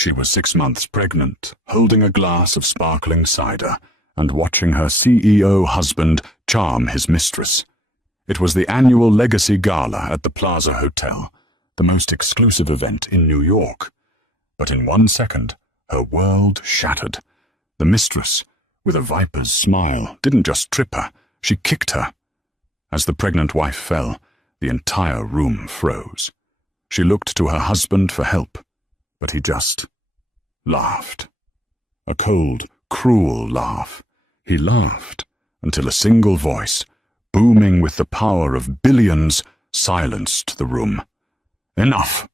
She was 6 months pregnant, holding a glass of sparkling cider, and watching her CEO husband charm his mistress. It was the annual Legacy Gala at the Plaza Hotel, the most exclusive event in New York. But in 1 second, her world shattered. The mistress, with a viper's smile, didn't just trip her, she kicked her. As the pregnant wife fell, the entire room froze. She looked to her husband for help, but he just laughed. A cold, cruel laugh. He laughed until a single voice, booming with the power of billions, silenced the room. Enough!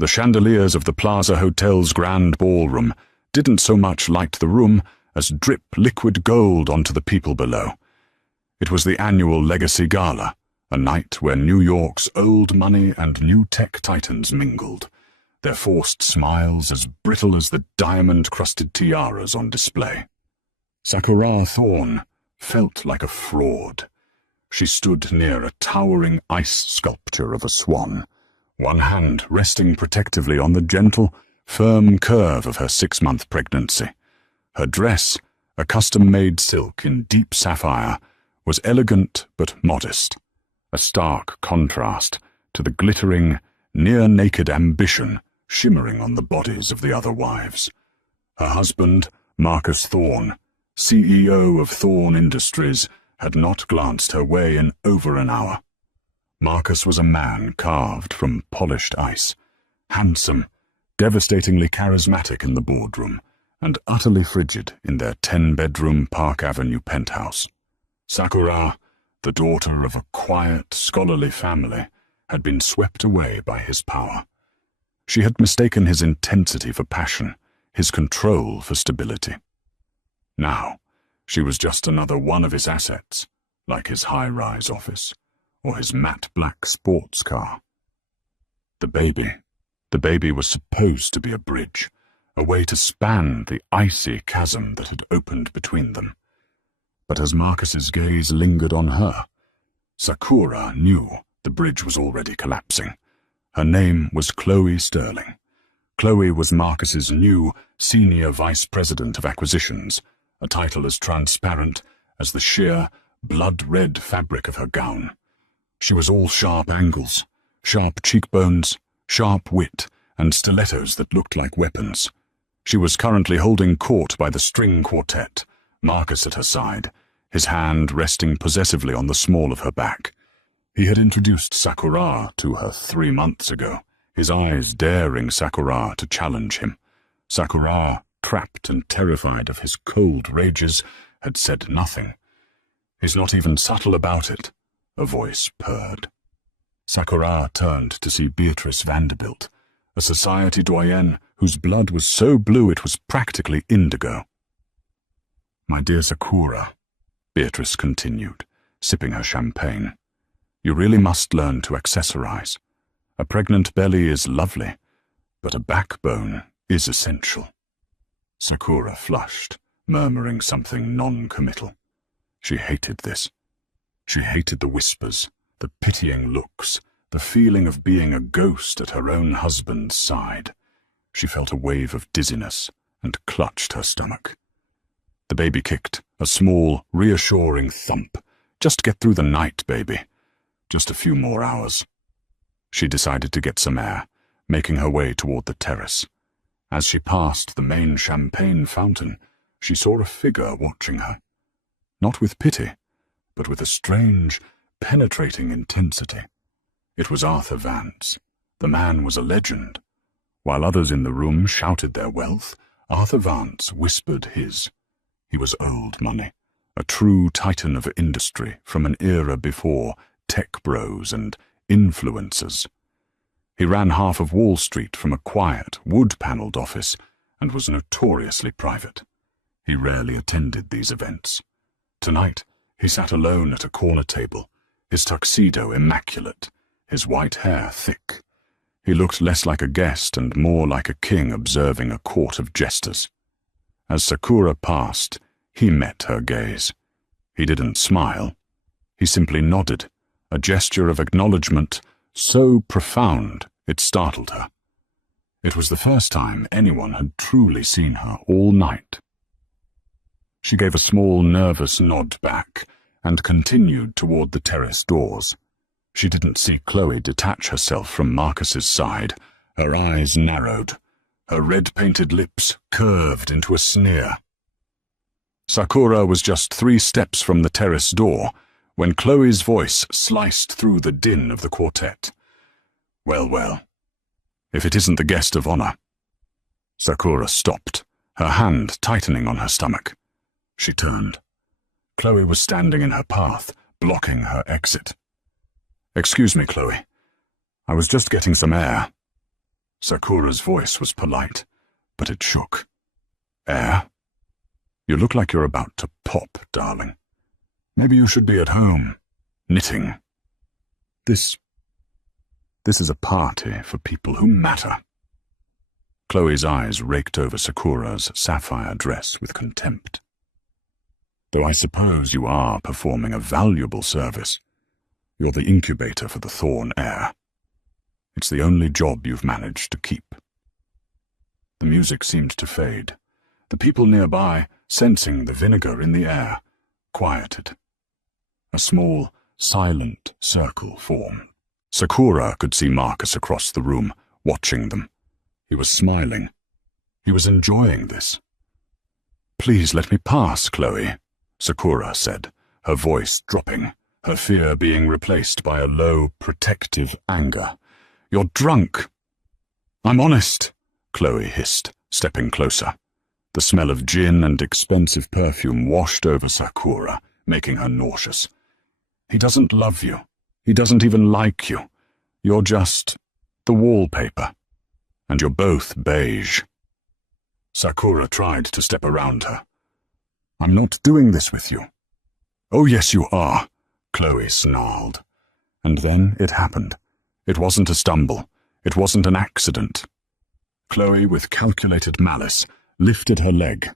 The chandeliers of the Plaza Hotel's grand ballroom didn't so much light the room as drip liquid gold onto the people below. It was the annual Legacy Gala, a night where New York's old money and new tech titans mingled, their forced smiles as brittle as the diamond-crusted tiaras on display. Sakura Thorne felt like a fraud. She stood near a towering ice sculpture of a swan, one hand resting protectively on the gentle, firm curve of her 6-month pregnancy. Her dress, a custom-made silk in deep sapphire, was elegant but modest, a stark contrast to the glittering, near-naked ambition shimmering on the bodies of the other wives. Her husband, Marcus Thorne, CEO of Thorne Industries, had not glanced her way in over an hour. Marcus was a man carved from polished ice, handsome, devastatingly charismatic in the boardroom, and utterly frigid in their 10-bedroom Park Avenue penthouse. Sakura, the daughter of a quiet, scholarly family, had been swept away by his power. She had mistaken his intensity for passion, his control for stability. Now, she was just another one of his assets, like his high-rise office, or his matte black sports car. The baby was supposed to be a bridge, a way to span the icy chasm that had opened between them. But as Marcus's gaze lingered on her, Sakura knew the bridge was already collapsing. Her name was Chloe Sterling. Chloe was Marcus's new Senior Vice President of Acquisitions, a title as transparent as the sheer, blood-red fabric of her gown. She was all sharp angles, sharp cheekbones, sharp wit, and stilettos that looked like weapons. She was currently holding court by the string quartet, Marcus at her side, his hand resting possessively on the small of her back. He had introduced Sakura to her 3 months ago, his eyes daring Sakura to challenge him. Sakura, trapped and terrified of his cold rages, had said nothing. "He's not even subtle about it," a voice purred. Sakura turned to see Beatrice Vanderbilt, a society doyenne whose blood was so blue it was practically indigo. "My dear Sakura," Beatrice continued, sipping her champagne, "you really must learn to accessorize. A pregnant belly is lovely, but a backbone is essential." Sakura flushed, murmuring something non-committal. She hated this. She hated the whispers, the pitying looks, the feeling of being a ghost at her own husband's side. She felt a wave of dizziness and clutched her stomach. The baby kicked, a small, reassuring thump. "Just get through the night, baby. Just a few more hours." She decided to get some air, making her way toward the terrace. As she passed the main champagne fountain, she saw a figure watching her. Not with pity, but with a strange, penetrating intensity. It was Arthur Vance. The man was a legend. While others in the room shouted their wealth, Arthur Vance whispered his. He was old money, a true titan of industry from an era before tech bros and influencers. He ran half of Wall Street from a quiet, wood-paneled office and was notoriously private. He rarely attended these events. Tonight, he sat alone at a corner table, his tuxedo immaculate, his white hair thick. He looked less like a guest and more like a king observing a court of jesters. As Sakura passed, he met her gaze. He didn't smile. He simply nodded, a gesture of acknowledgement so profound it startled her. It was the first time anyone had truly seen her all night. She gave a small, nervous nod back and continued toward the terrace doors. She didn't see Chloe detach herself from Marcus's side. Her eyes narrowed. Her red-painted lips curved into a sneer. Sakura was just 3 steps from the terrace door when Chloe's voice sliced through the din of the quartet. "Well, well, if it isn't the guest of honor." Sakura stopped, her hand tightening on her stomach. She turned. Chloe was standing in her path, blocking her exit. "Excuse me, Chloe. I was just getting some air." Sakura's voice was polite, but it shook. "Air? You look like you're about to pop, darling. Maybe you should be at home, knitting. This is a party for people who matter." Chloe's eyes raked over Sakura's sapphire dress with contempt. "Though I suppose you are performing a valuable service. You're the incubator for the Thorn heir. It's the only job you've managed to keep." The music seemed to fade. The people nearby, sensing the vinegar in the air, quieted. A small, silent circle formed. Sakura could see Marcus across the room, watching them. He was smiling. He was enjoying this. "Please let me pass, Chloe," Sakura said, her voice dropping, her fear being replaced by a low, protective anger. "You're drunk." "I'm honest," Chloe hissed, stepping closer. The smell of gin and expensive perfume washed over Sakura, making her nauseous. "He doesn't love you. He doesn't even like you. You're just the wallpaper. And you're both beige." Sakura tried to step around her. "I'm not doing this with you." "Oh, yes, you are," Chloe snarled. And then it happened. It wasn't a stumble. It wasn't an accident. Chloe, with calculated malice, lifted her leg.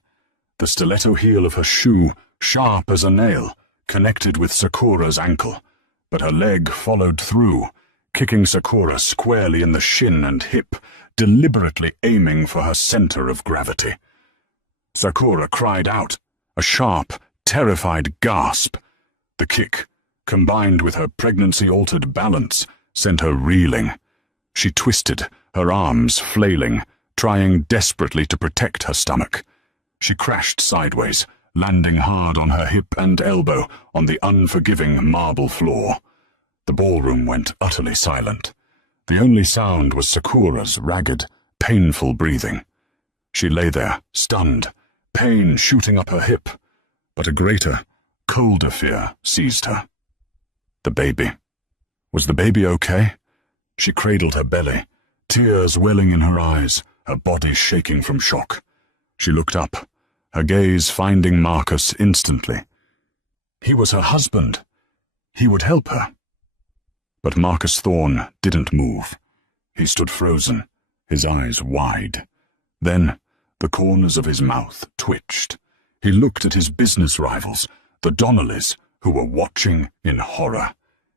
The stiletto heel of her shoe, sharp as a nail, connected with Sakura's ankle, but her leg followed through, kicking Sakura squarely in the shin and hip, deliberately aiming for her center of gravity. Sakura cried out, a sharp, terrified gasp. The kick, combined with her pregnancy-altered balance, sent her reeling. She twisted, her arms flailing, trying desperately to protect her stomach. She crashed sideways, landing hard on her hip and elbow on the unforgiving marble floor. The ballroom went utterly silent. The only sound was Sakura's ragged, painful breathing. She lay there, stunned, pain shooting up her hip, but a greater, colder fear seized her. The baby. Was the baby okay? She cradled her belly, tears welling in her eyes, her body shaking from shock. She looked up, her gaze finding Marcus instantly. He was her husband. He would help her. But Marcus Thorne didn't move. He stood frozen, his eyes wide. Then the corners of his mouth twitched. He looked at his business rivals, the Donnellys, who were watching in horror.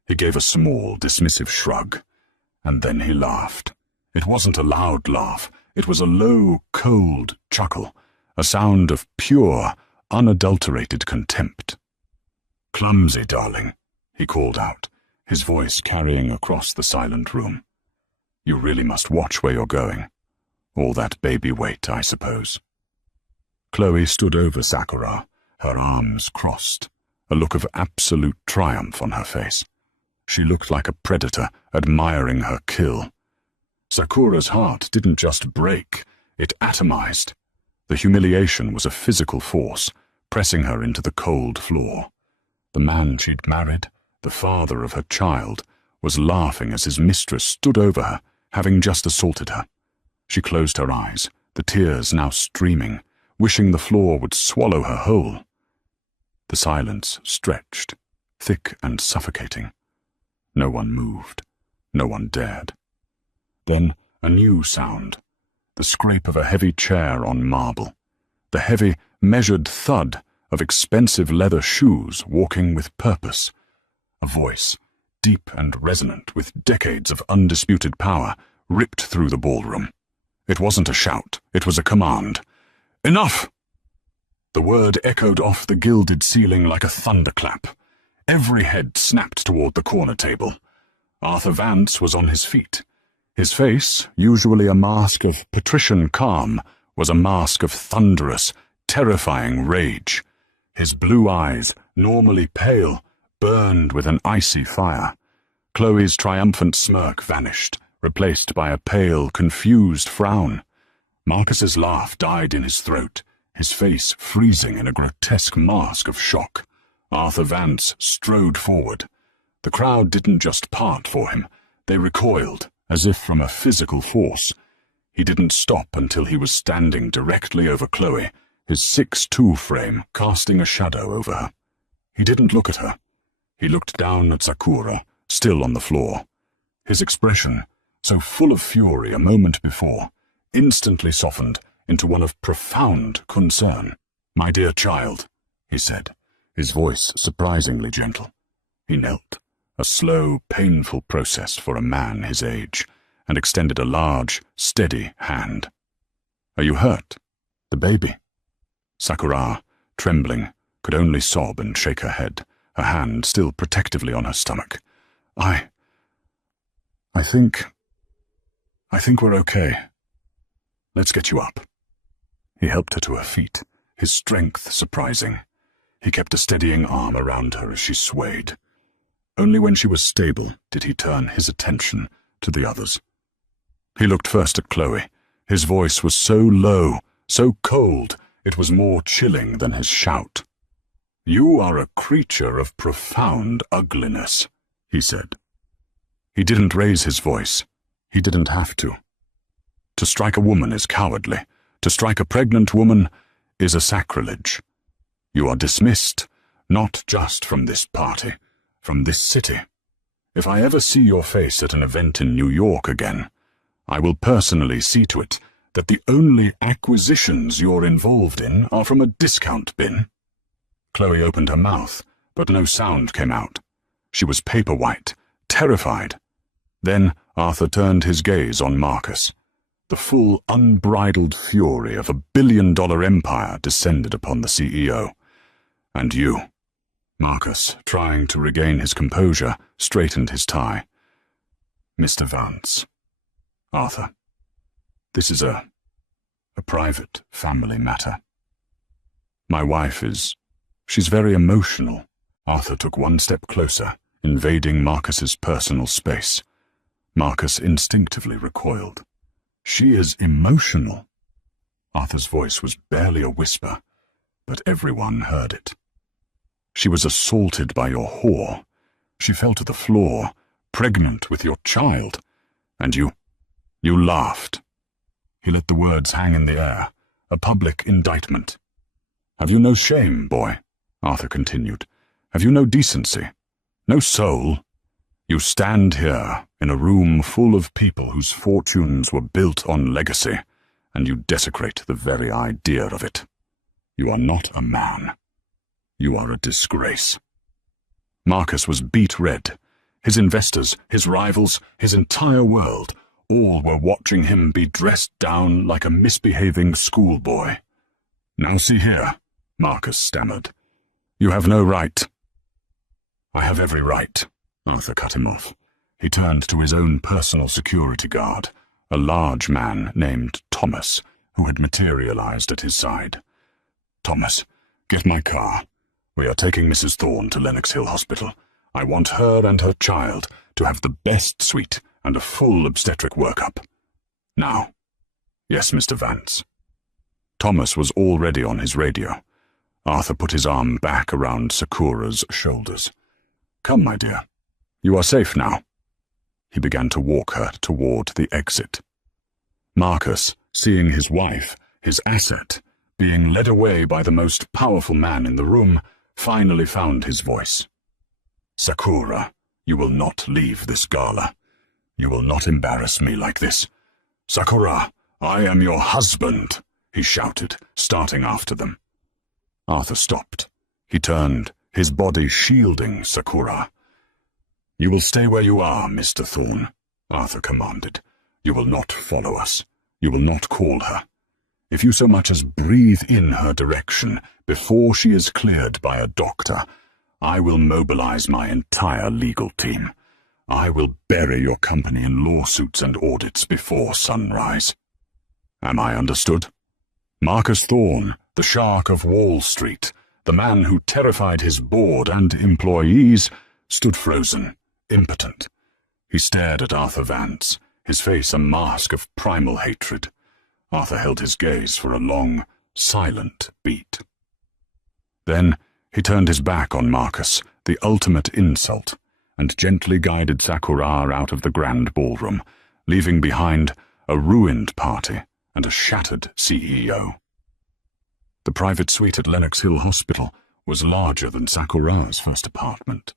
He gave a small, dismissive shrug, and then he laughed. It wasn't a loud laugh. It was a low, cold chuckle, a sound of pure, unadulterated contempt. "Clumsy, darling," he called out, his voice carrying across the silent room. "You really must watch where you're going. All that baby weight, I suppose." Chloe stood over Sakura, her arms crossed, a look of absolute triumph on her face. She looked like a predator admiring her kill. Sakura's heart didn't just break, it atomized. The humiliation was a physical force, pressing her into the cold floor. The man she'd married, the father of her child, was laughing as his mistress stood over her, having just assaulted her. She closed her eyes, the tears now streaming, wishing the floor would swallow her whole. The silence stretched, thick and suffocating. No one moved. No one dared. Then a new sound, the scrape of a heavy chair on marble, the heavy, measured thud of expensive leather shoes walking with purpose. A voice, deep and resonant with decades of undisputed power, ripped through the ballroom. It wasn't a shout, it was a command. "Enough!" The word echoed off the gilded ceiling like a thunderclap. Every head snapped toward the corner table. Arthur Vance was on his feet. His face, usually a mask of patrician calm, was a mask of thunderous, terrifying rage. His blue eyes, normally pale, burned with an icy fire. Chloe's triumphant smirk vanished, replaced by a pale, confused frown. Marcus's laugh died in his throat, his face freezing in a grotesque mask of shock. Arthur Vance strode forward. The crowd didn't just part for him, they recoiled, as if from a physical force. He didn't stop until he was standing directly over Chloe, his 6'2" frame casting a shadow over her. He didn't look at her. He looked down at Sakura, still on the floor. His expression, so full of fury a moment before, instantly softened into one of profound concern. "My dear child," he said, his voice surprisingly gentle. He knelt, a slow, painful process for a man his age, and extended a large, steady hand. "Are you hurt? The baby?" Sakura, trembling, could only sob and shake her head, her hand still protectively on her stomach. I think we're okay. Let's get you up." He helped her to her feet, his strength surprising. He kept a steadying arm around her as she swayed. Only when she was stable did he turn his attention to the others. He looked first at Chloe. His voice was so low, so cold, it was more chilling than his shout. "You are a creature of profound ugliness," he said. He didn't raise his voice. He didn't have to. To strike a woman is cowardly. To strike a pregnant woman is a sacrilege. You are dismissed, not just from this party, from this city. If I ever see your face at an event in New York again, I will personally see to it that the only acquisitions you're involved in are from a discount bin." Chloe opened her mouth, but no sound came out. She was paper white, terrified. Then Arthur turned his gaze on Marcus. The full, unbridled fury of a billion-dollar empire descended upon the CEO. "And you?" Marcus, trying to regain his composure, straightened his tie. "Mr. Vance. Arthur, this is a private family matter. My wife she's very emotional." Arthur took one step closer, invading Marcus's personal space. Marcus instinctively recoiled. "She is emotional." Arthur's voice was barely a whisper, but everyone heard it. "She was assaulted by your whore. She fell to the floor, pregnant with your child, and you laughed." He let the words hang in the air, a public indictment. "Have you no shame, boy?" Arthur continued. "Have you no decency? No soul? You stand here in a room full of people whose fortunes were built on legacy, and you desecrate the very idea of it. You are not a man. You are a disgrace." Marcus was beet red. His investors, his rivals, his entire world, all were watching him be dressed down like a misbehaving schoolboy. "Now see here," Marcus stammered. "You have no right." "I have every right," Arthur cut him off. He turned to his own personal security guard, a large man named Thomas, who had materialized at his side. "Thomas, get my car. We are taking Mrs. Thorne to Lenox Hill Hospital. I want her and her child to have the best suite and a full obstetric workup. Now." "Yes, Mr. Vance." Thomas was already on his radio. Arthur put his arm back around Sakura's shoulders. "Come, my dear. You are safe now." He began to walk her toward the exit. Marcus, seeing his wife, his asset, being led away by the most powerful man in the room, finally found his voice. "Sakura, you will not leave this gala. You will not embarrass me like this. Sakura, I am your husband," he shouted, starting after them. Arthur stopped. He turned, his body shielding Sakura. "You will stay where you are, Mr. Thorne," Arthur commanded. "You will not follow us. You will not call her. If you so much as breathe in her direction before she is cleared by a doctor, I will mobilize my entire legal team. I will bury your company in lawsuits and audits before sunrise. Am I understood? Marcus Thorne, the shark of Wall Street, the man who terrified his board and employees, stood frozen, impotent. He stared at Arthur Vance, his face a mask of primal hatred. Arthur held his gaze for a long, silent beat. Then he turned his back on Marcus, the ultimate insult, and gently guided Sakura out of the grand ballroom, leaving behind a ruined party and a shattered CEO. The private suite at Lenox Hill Hospital was larger than Sakura's first apartment.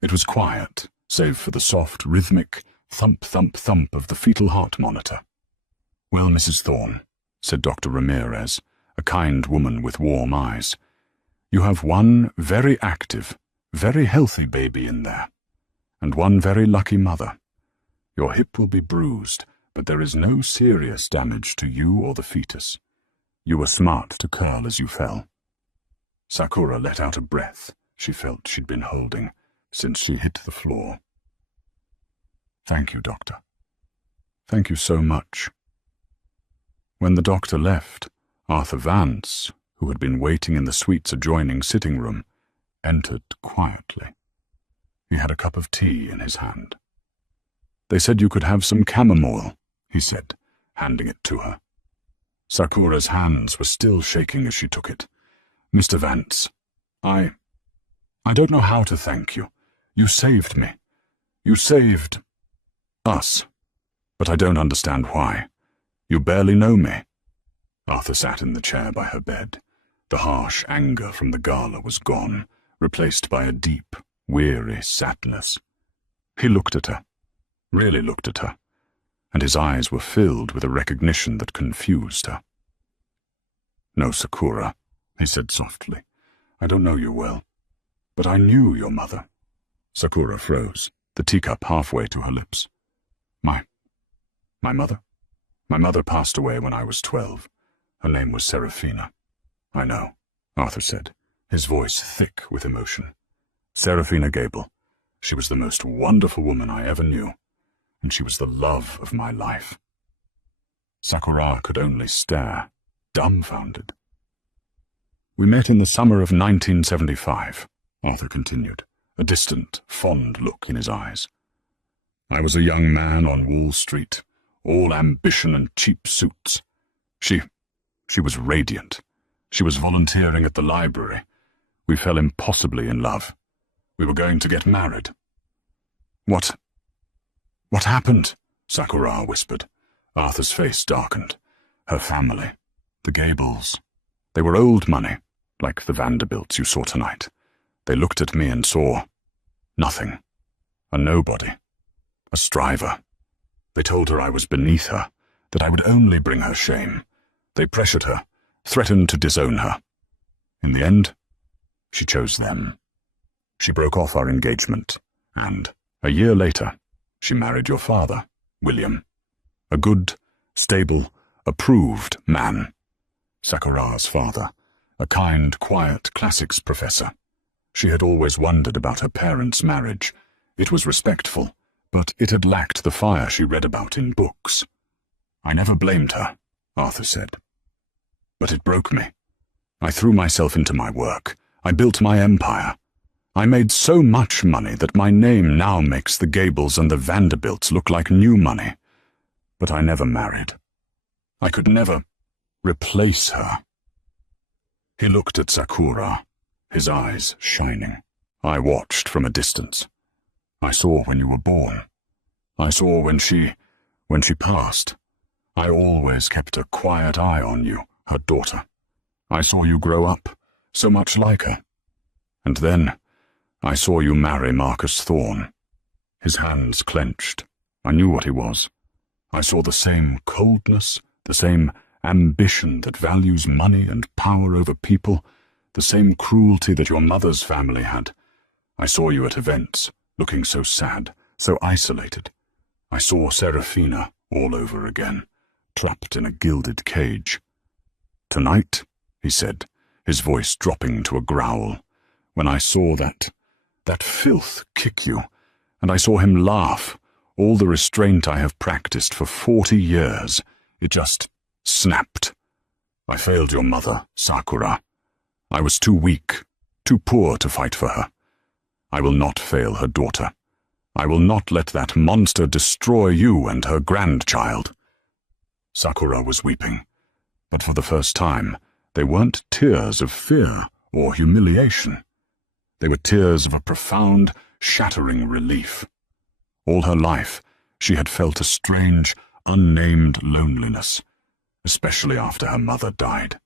It was quiet, save for the soft, rhythmic thump-thump-thump of the fetal heart monitor. "Well, Mrs. Thorne," said Dr. Ramirez, a kind woman with warm eyes, "you have one very active, very healthy baby in there, and one very lucky mother. Your hip will be bruised, but there is no serious damage to you or the fetus. You were smart to curl as you fell." Sakura let out a breath she felt she'd been holding since she hit the floor. "Thank you, Doctor. Thank you so much." When the doctor left, Arthur Vance, who had been waiting in the suite's adjoining sitting room, entered quietly. He had a cup of tea in his hand. "They said you could have some chamomile," he said, handing it to her. Sakura's hands were still shaking as she took it. "Mr. Vance, I don't know how to thank you. You saved me. You saved us. But I don't understand why. You barely know me." Arthur sat in the chair by her bed. The harsh anger from the gala was gone, replaced by a deep, weary sadness. He looked at her, really looked at her, and his eyes were filled with a recognition that confused her. "No, Sakura," he said softly. "I don't know you well, but I knew your mother." Sakura froze, the teacup halfway to her lips. My mother? My mother passed away when I was 12. Her name was Serafina." "I know," Arthur said, his voice thick with emotion. "Serafina Gable. She was the most wonderful woman I ever knew, and she was the love of my life." Sakura could only stare, dumbfounded. "We met in the summer of 1975, Arthur continued, a distant, fond look in his eyes. "I was a young man on Wall Street, all ambition and cheap suits. She was radiant. She was volunteering at the library. We fell impossibly in love. We were going to get married." What happened?" Sakura whispered. Arthur's face darkened. "Her family, the Gables. They were old money, like the Vanderbilts you saw tonight. They looked at me and saw nothing, a nobody, a striver. They told her I was beneath her, that I would only bring her shame. They pressured her, threatened to disown her. In the end, she chose them. She broke off our engagement, and, a year later, she married your father, William. A good, stable, approved man. Sakura's father, a kind, quiet classics professor. She had always wondered about her parents' marriage. It was respectful, but it had lacked the fire she read about in books. "I never blamed her," Arthur said. "But it broke me. I threw myself into my work. I built my empire. I made so much money that my name now makes the Gables and the Vanderbilts look like new money. But I never married. I could never replace her." He looked at Sakura, his eyes shining. "I watched from a distance. I saw when you were born. I saw when she passed. I always kept a quiet eye on you, her daughter. I saw you grow up, so much like her. And then I saw you marry Marcus Thorne." His hands clenched. I knew what he was. I saw the same coldness, the same ambition that values money and power over people, the same cruelty that your mother's family had. I saw you at events, looking so sad, so isolated. I saw Serafina all over again, trapped in a gilded cage. "Tonight," he said, his voice dropping to a growl, "when I saw that filth kick you, and I saw him laugh, all the restraint I have practiced for 40 years, it just snapped. I failed your mother, Sakura. I was too weak, too poor to fight for her. I will not fail her daughter. I will not let that monster destroy you and her grandchild." Sakura was weeping, but for the first time, they weren't tears of fear or humiliation. They were tears of a profound, shattering relief. All her life, she had felt a strange, unnamed loneliness, especially after her mother died.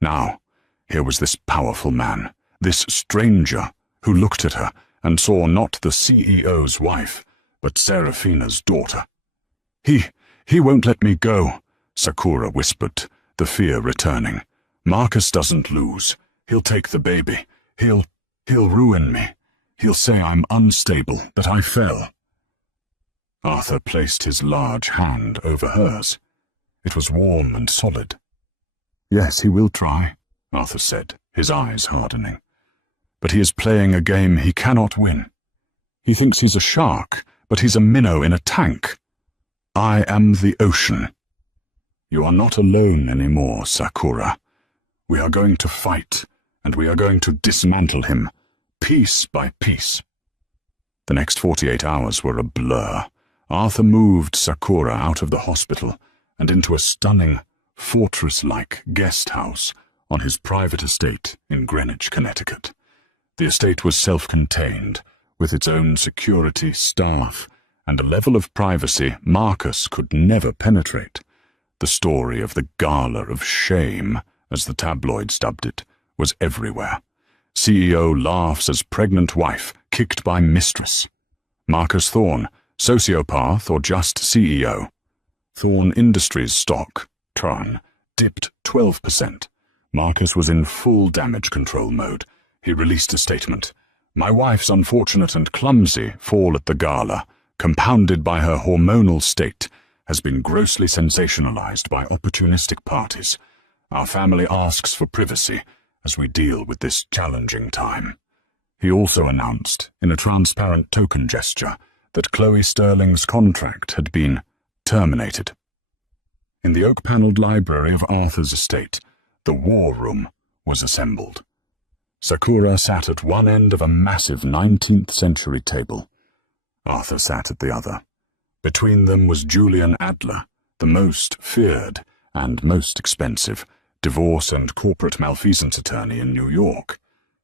Now, here was this powerful man, this stranger, who looked at her and saw not the CEO's wife, but Seraphina's daughter. He won't let me go," Sakura whispered, the fear returning. "Marcus doesn't lose. He'll take the baby. He'll ruin me. He'll say I'm unstable, that I fell." Arthur placed his large hand over hers. It was warm and solid. "Yes, he will try," Arthur said, his eyes hardening. "But he is playing a game he cannot win. He thinks he's a shark, but he's a minnow in a tank. I am the ocean. You are not alone anymore, Sakura. We are going to fight, and we are going to dismantle him, piece by piece." The next 48 hours were a blur. Arthur moved Sakura out of the hospital and into a stunning, fortress-like guest house on his private estate in Greenwich, Connecticut. The estate was self-contained, with its own security, staff, and a level of privacy Marcus could never penetrate. The story of the Gala of Shame, as the tabloids dubbed it, was everywhere. CEO laughs as pregnant wife kicked by mistress. Marcus Thorne, sociopath or just CEO. Thorne Industries stock, Tron, dipped 12%. Marcus was in full damage control mode. He released a statement. "My wife's unfortunate and clumsy fall at the Gala, compounded by her hormonal state, has been grossly sensationalized by opportunistic parties. Our family asks for privacy as we deal with this challenging time." He also announced, in a transparent token gesture, that Chloe Sterling's contract had been terminated. In the oak-paneled library of Arthur's estate, the war room was assembled. Sakura sat at one end of a massive 19th-century table. Arthur sat at the other. Between them was Julian Adler, the most feared and most expensive divorce and corporate malfeasance attorney in New York.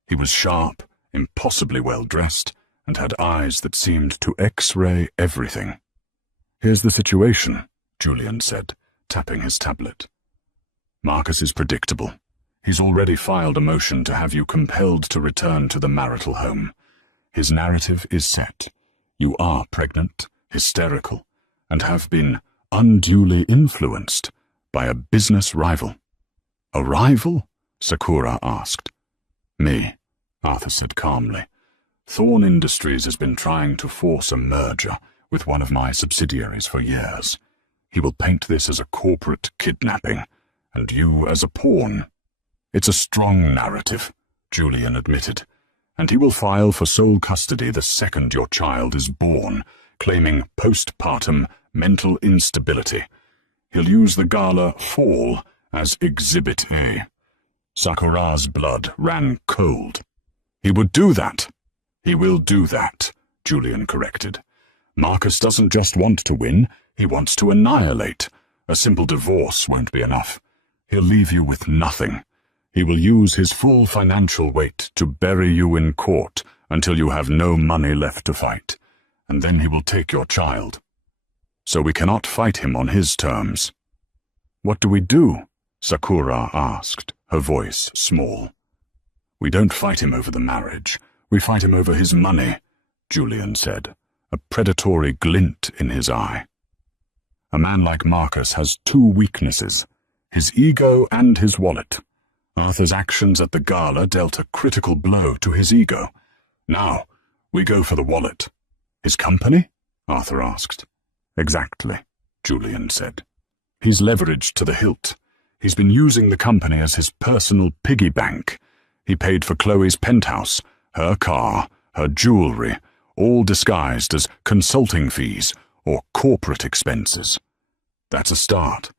He was sharp, impossibly well-dressed, and had eyes that seemed to X-ray everything. "Here's the situation," Julian said, tapping his tablet. "Marcus is predictable. He's already filed a motion to have you compelled to return to the marital home. His narrative is set. You are pregnant, hysterical, and have been unduly influenced by a business rival." "A rival?" Sakura asked. "Me," Arthur said calmly. "Thorne Industries has been trying to force a merger with one of my subsidiaries for years. He will paint this as a corporate kidnapping, and you as a pawn. It's a strong narrative," Julian admitted, "and he will file for sole custody the second your child is born, claiming postpartum mental instability. He'll use the Gala fall as Exhibit A." Sakura's blood ran cold. "He would do that." "He will do that," Julian corrected. "Marcus doesn't just want to win, he wants to annihilate. A simple divorce won't be enough. He'll leave you with nothing. He will use his full financial weight to bury you in court until you have no money left to fight, and then he will take your child. So we cannot fight him on his terms." "What do we do?" Sakura asked, her voice small. "We don't fight him over the marriage. We fight him over his money," Julian said, a predatory glint in his eye. "A man like Marcus has two weaknesses, his ego and his wallet. Arthur's actions at the Gala dealt a critical blow to his ego. Now, we go for the wallet." "His company?" Arthur asked. "Exactly," Julian said. He's leveraged to the hilt. He's been using the company as his personal piggy bank. He paid for Chloe's penthouse, her car, her jewelry, all disguised as consulting fees or corporate expenses. That's a start.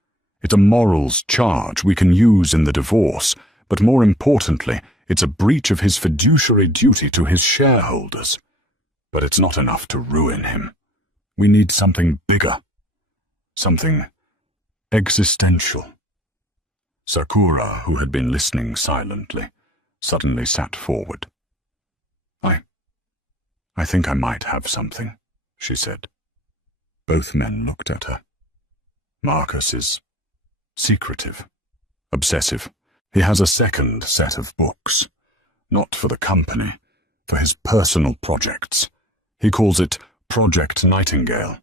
It's a morals charge we can use in the divorce, but more importantly, it's a breach of his fiduciary duty to his shareholders. But it's not enough to ruin him. We need something bigger. Something existential. Sakura, who had been listening silently, suddenly sat forward. I think I might have something, she said. Both men looked at her. Marcus is secretive, obsessive. He has a second set of books, not for the company, for his personal projects. He calls it Project Nightingale.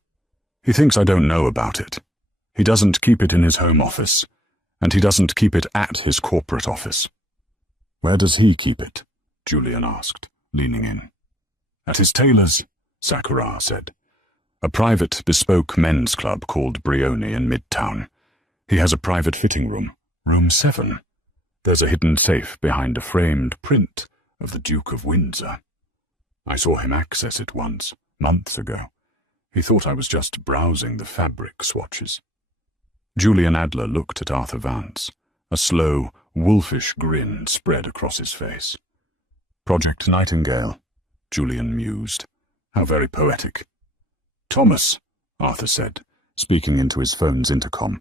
He thinks I don't know about it. He doesn't keep it in his home office, and he doesn't keep it at his corporate office. Where does he keep it? Julian asked, leaning in. At his tailor's, Sakura said. A private bespoke men's club called Brioni in Midtown. He has a private fitting room, room 7. There's a hidden safe behind a framed print of the Duke of Windsor. I saw him access it once, months ago. He thought I was just browsing the fabric swatches. Julian Adler looked at Arthur Vance. A slow, wolfish grin spread across his face. Project Nightingale, Julian mused. How very poetic. Thomas, Arthur said, speaking into his phone's intercom.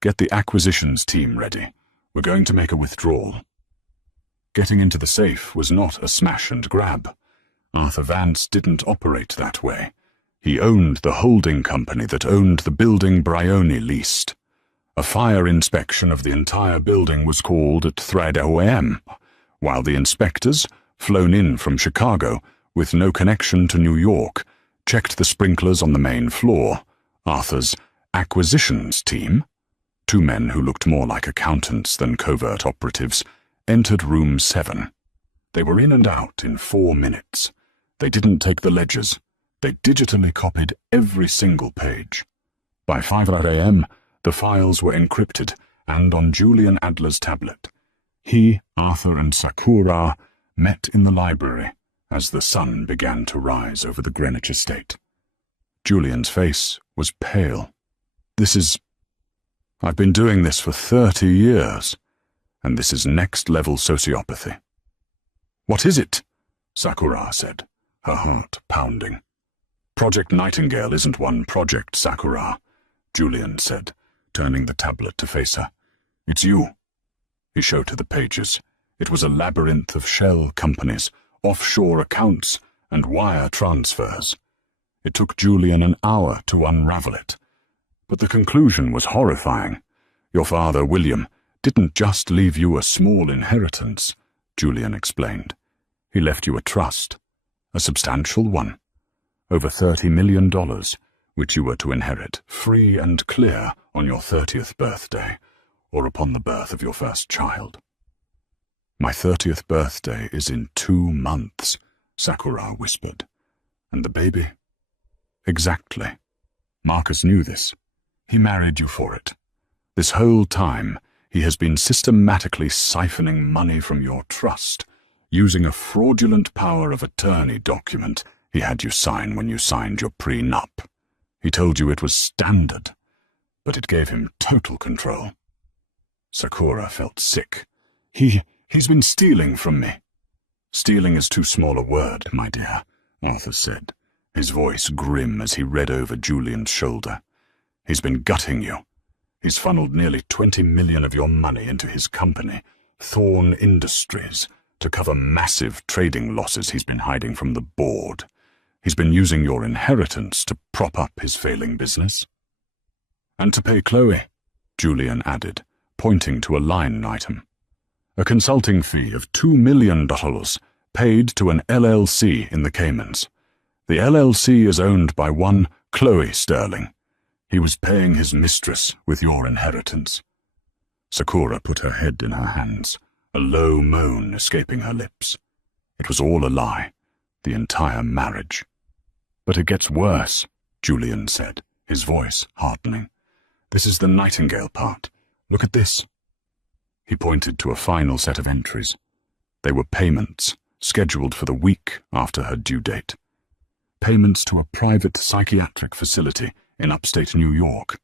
Get the acquisitions team ready. We're going to make a withdrawal. Getting into the safe was not a smash and grab. Arthur Vance didn't operate that way. He owned the holding company that owned the building Brioni leased. A fire inspection of the entire building was called at 3 a.m., while the inspectors, flown in from Chicago, with no connection to New York, checked the sprinklers on the main floor. Arthur's acquisitions team, 2 men who looked more like accountants than covert operatives, entered room 7. They were in and out in 4 minutes. They didn't take the ledgers. They digitally copied every single page. By 5 a.m., the files were encrypted and on Julian Adler's tablet. He, Arthur, and Sakura met in the library as the sun began to rise over the Greenwich estate. Julian's face was pale. I've been doing this for 30 years, and this is next-level sociopathy. What is it? Sakura said, her heart pounding. Project Nightingale isn't one project, Sakura, Julian said, turning the tablet to face her. It's you. He showed her the pages. It was a labyrinth of shell companies, offshore accounts, and wire transfers. It took Julian an hour to unravel it. But the conclusion was horrifying. Your father, William, didn't just leave you a small inheritance, Julian explained. He left you a trust, a substantial one, over $30 million, which you were to inherit free and clear on your 30th birthday, or upon the birth of your first child. My 30th birthday is in 2 months, Sakura whispered. And the baby? Exactly. Marcus knew this. He married you for it. This whole time, he has been systematically siphoning money from your trust, using a fraudulent power of attorney document he had you sign when you signed your prenup. He told you it was standard, but it gave him total control. Sakura felt sick. He's been stealing from me. Stealing is too small a word, my dear, Arthur said, his voice grim as he read over Julian's shoulder. He's been gutting you. He's funneled nearly 20 million of your money into his company, Thorn Industries, to cover massive trading losses he's been hiding from the board. He's been using your inheritance to prop up his failing business. And to pay Chloe, Julian added, pointing to a line item. A consulting fee of $2 million paid to an LLC in the Caymans. The LLC is owned by one Chloe Sterling. He was paying his mistress with your inheritance. Sakura put her head in her hands, a low moan escaping her lips. It was all a lie, the entire marriage. But it gets worse, Julian said, his voice hardening. This is the Nightingale part. Look at this." He pointed to a final set of entries. They were payments, scheduled for the week after her due date. Payments to a private psychiatric facility in upstate New York,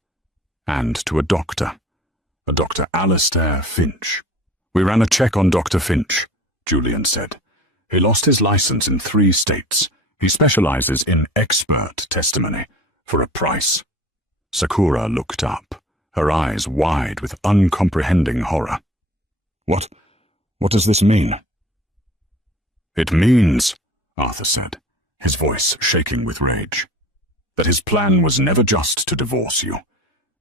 and to a Dr. Alistair Finch. "We ran a check on Dr. Finch," Julian said. "He lost his license in 3 states. He specializes in expert testimony for a price." Sakura looked up, her eyes wide with uncomprehending horror. What does this mean?" "It means," Arthur said, his voice shaking with rage, "that his plan was never just to divorce you.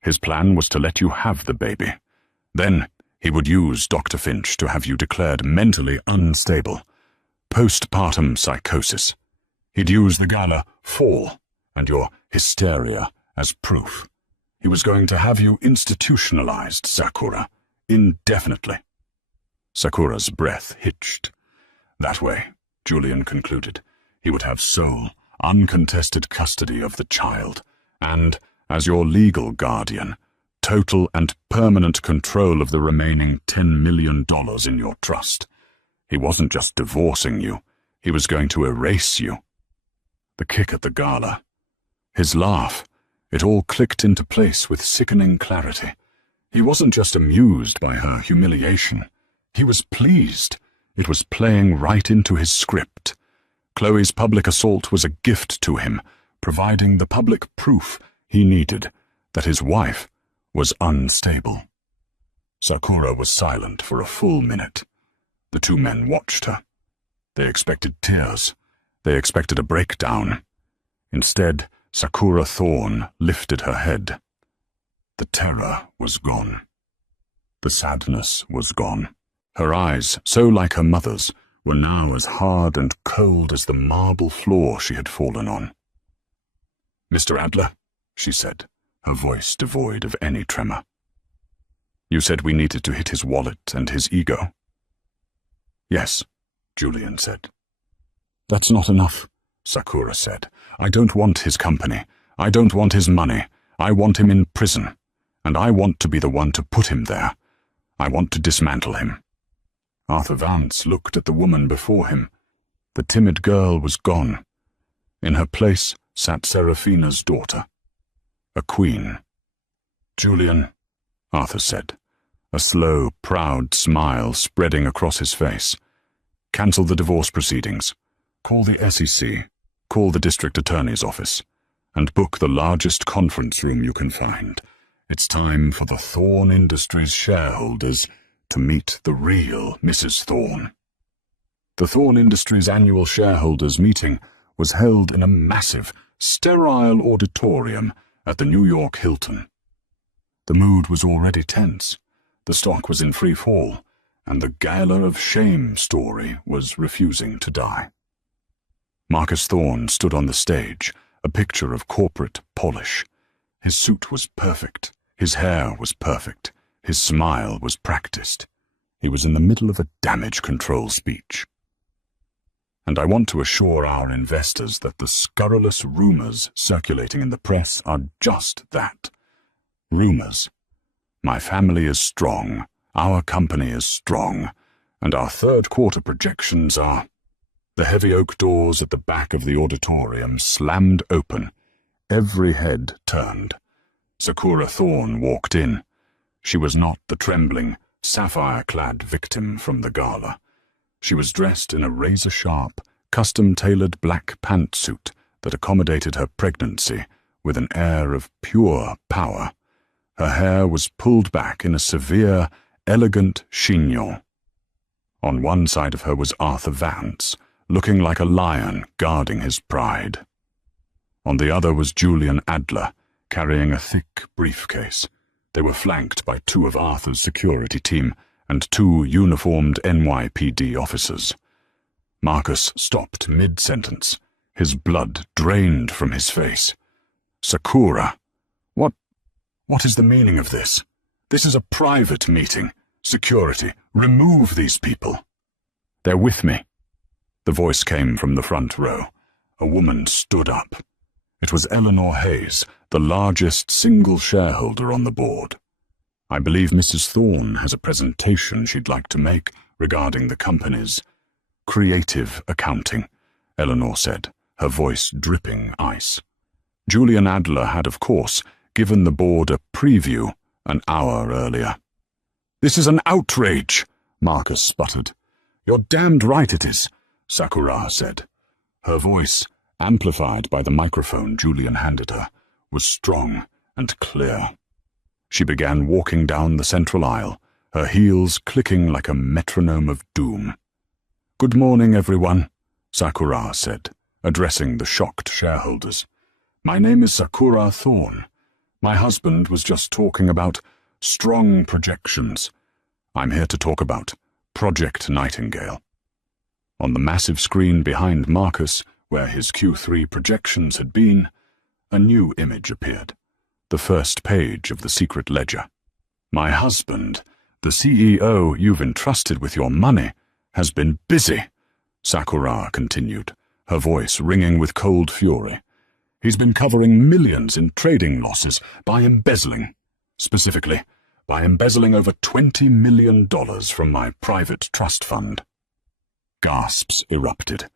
His plan was to let you have the baby. Then he would use Dr. Finch to have you declared mentally unstable. Postpartum psychosis. He'd use the Gala fall and your hysteria as proof. He was going to have you institutionalized, Sakura, indefinitely." Sakura's breath hitched. "That way," Julian concluded, "he would have sole, uncontested custody of the child, and, as your legal guardian, total and permanent control of the remaining $10 million in your trust. He wasn't just divorcing you, he was going to erase you." The kick at the Gala, his laugh, it all clicked into place with sickening clarity. He wasn't just amused by her humiliation. He was pleased. It was playing right into his script. Chloe's public assault was a gift to him, providing the public proof he needed that his wife was unstable. Sakura was silent for a full minute. The 2 men watched her. They expected tears. They expected a breakdown. Instead, Sakura Thorne lifted her head. The terror was gone. The sadness was gone. Her eyes, so like her mother's, were now as hard and cold as the marble floor she had fallen on. "Mr. Adler," she said, her voice devoid of any tremor. "You said we needed to hit his wallet and his ego." "Yes," Julian said. "That's not enough," Sakura said. "I don't want his company. I don't want his money. I want him in prison. And I want to be the one to put him there. I want to dismantle him." Arthur Vance looked at the woman before him. The timid girl was gone. In her place sat Seraphina's daughter, a queen. "Julian," Arthur said, a slow, proud smile spreading across his face. "Cancel the divorce proceedings. Call the SEC, call the district attorney's office, and book the largest conference room you can find. It's time for the Thorne Industries shareholders to meet the real Mrs. Thorne." The Thorne Industries annual shareholders meeting was held in a massive, sterile auditorium at the New York Hilton. The mood was already tense. The stock was in free fall, and the Gala of Shame story was refusing to die. Marcus Thorne stood on the stage, a picture of corporate polish. His suit was perfect, his hair was perfect, his smile was practiced. He was in the middle of a damage control speech. "And I want to assure our investors that the scurrilous rumors circulating in the press are just that. Rumors. My family is strong, our company is strong, and our third-quarter projections are—" The heavy oak doors at the back of the auditorium slammed open. Every head turned. Sakura Thorne walked in. She was not the trembling, sapphire-clad victim from the Gala. She was dressed in a razor-sharp, custom-tailored black pantsuit that accommodated her pregnancy with an air of pure power. Her hair was pulled back in a severe, elegant chignon. On one side of her was Arthur Vance, looking like a lion guarding his pride. On the other was Julian Adler, carrying a thick briefcase. They were flanked by 2 of Arthur's security team and 2 uniformed NYPD officers. Marcus stopped mid-sentence, his blood drained from his face. "Sakura, what is the meaning of this? This is a private meeting. Security, remove these people." "They're with me." The voice came from the front row. A woman stood up. It was Eleanor Hayes, the largest single shareholder on the board. I believe Mrs. Thorne has a presentation she'd like to make regarding the company's creative accounting, Eleanor said, her voice dripping ice. Julian Adler had, of course, given the board a preview an hour earlier. "This is an outrage," Marcus sputtered. "You're damned right it is," Sakura said. Her voice, amplified by the microphone Julian handed her, was strong and clear. She began walking down the central aisle, her heels clicking like a metronome of doom. "Good morning, everyone," Sakura said, addressing the shocked shareholders. "My name is Sakura Thorne. My husband was just talking about strong projections. I'm here to talk about Project Nightingale." On the massive screen behind Marcus, where his Q3 projections had been, a new image appeared, the first page of the secret ledger. "My husband, the CEO you've entrusted with your money, has been busy," Sakura continued, her voice ringing with cold fury. "He's been covering millions in trading losses by embezzling. Specifically, by embezzling over $20 million from my private trust fund." Gasps erupted.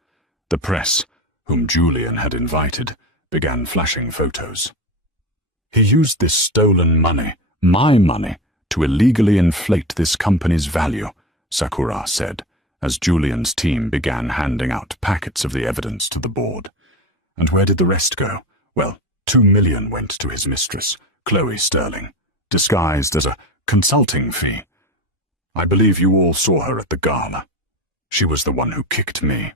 The press, whom Julian had invited, began flashing photos. "He used this stolen money, my money, to illegally inflate this company's value," Sakura said, as Julian's team began handing out packets of the evidence to the board. "And where did the rest go? Well, $2 million went to his mistress, Chloe Sterling, disguised as a consulting fee. I believe you all saw her at the gala. She was the one who kicked me."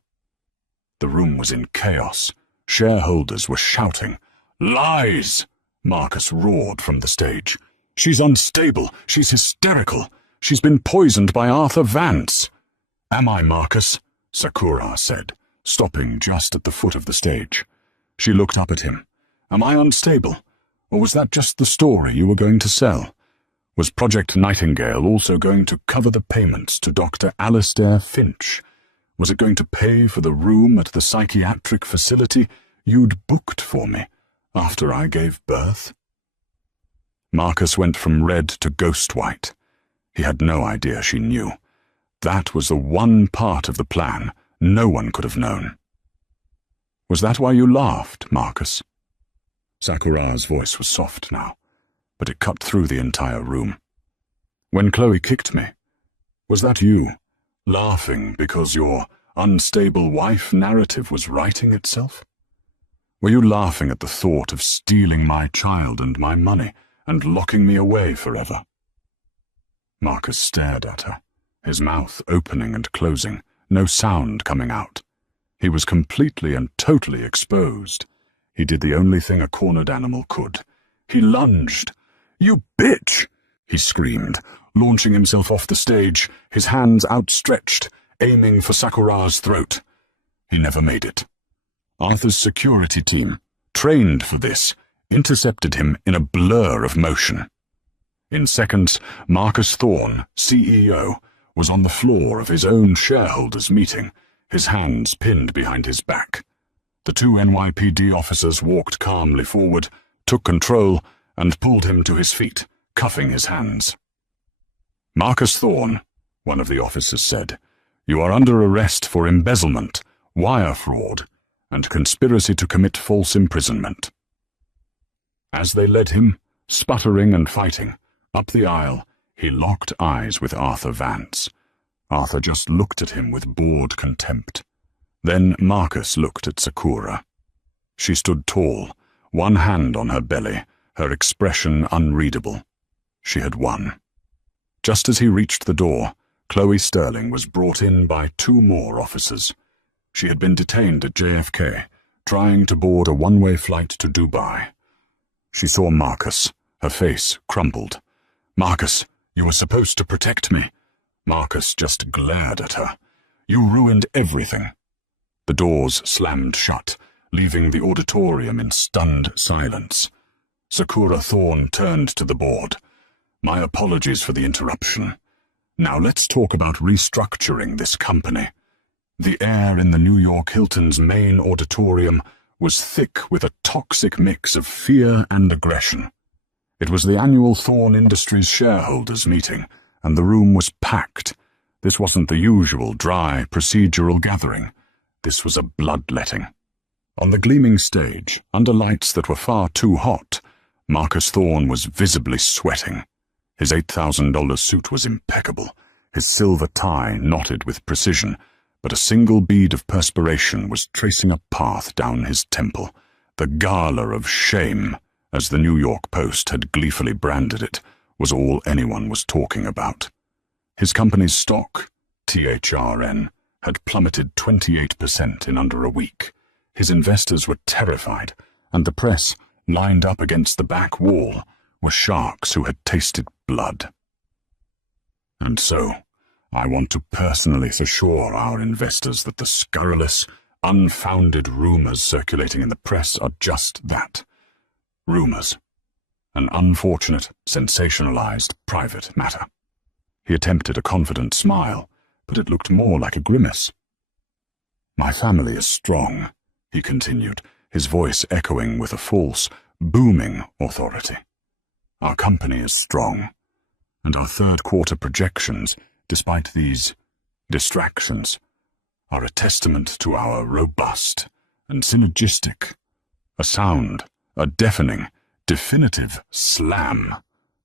The room was in chaos. Shareholders were shouting. "Lies!" Marcus roared from the stage. "She's unstable. She's hysterical. She's been poisoned by Arthur Vance." "Am I, Marcus?" Sakura said, stopping just at the foot of the stage. She looked up at him. "Am I unstable? Or was that just the story you were going to sell? Was Project Nightingale also going to cover the payments to Dr. Alistair Finch? Was it going to pay for the room at the psychiatric facility you'd booked for me after I gave birth?" Marcus went from red to ghost white. He had no idea she knew. That was the one part of the plan no one could have known. "Was that why you laughed, Marcus?" Sakura's voice was soft now, but it cut through the entire room. "When Chloe kicked me, was that you, laughing because your unstable wife narrative was writing itself? Were you laughing at the thought of stealing my child and my money and locking me away forever?" Marcus stared at her, his mouth opening and closing, no sound coming out. He was completely and totally exposed. He did the only thing a cornered animal could. He lunged. "You bitch!" he screamed, launching himself off the stage, his hands outstretched, aiming for Sakura's throat. He never made it. Arthur's security team, trained for this, intercepted him in a blur of motion. In seconds, Marcus Thorne, CEO, was on the floor of his own shareholders' meeting, his hands pinned behind his back. The two NYPD officers walked calmly forward, took control, and pulled him to his feet, cuffing his hands. "Marcus Thorne," one of the officers said, "you are under arrest for embezzlement, wire fraud, and conspiracy to commit false imprisonment." As they led him, sputtering and fighting, up the aisle, he locked eyes with Arthur Vance. Arthur just looked at him with bored contempt. Then Marcus looked at Sakura. She stood tall, one hand on her belly, her expression unreadable. She had won. Just as he reached the door, Chloe Sterling was brought in by two more officers. She had been detained at JFK, trying to board a one-way flight to Dubai. She saw Marcus, her face crumpled. "Marcus, you were supposed to protect me." Marcus just glared at her. "You ruined everything." The doors slammed shut, leaving the auditorium in stunned silence. Sakura Thorne turned to the board. "My apologies for the interruption. Now let's talk about restructuring this company." The air in the New York Hilton's main auditorium was thick with a toxic mix of fear and aggression. It was the annual Thorn Industries shareholders' meeting, and the room was packed. This wasn't the usual dry, procedural gathering. This was a bloodletting. On the gleaming stage, under lights that were far too hot, Marcus Thorn was visibly sweating. His $8,000 suit was impeccable, his silver tie knotted with precision, but a single bead of perspiration was tracing a path down his temple. The gala of shame, as the New York Post had gleefully branded it, was all anyone was talking about. His company's stock, THRN, had plummeted 28% in under a week. His investors were terrified, and the press, lined up against the back wall, were sharks who had tasted blood. And so, I want to personally assure our investors that the scurrilous, unfounded rumors circulating in the press are just that. Rumors. An unfortunate, sensationalized private matter. He attempted a confident smile, but it looked more like a grimace. My family is strong, he continued, his voice echoing with a false, booming authority. Our company is strong, and our third-quarter projections, despite these distractions, are a testament to our robust and synergistic. A sound, a deafening, definitive slam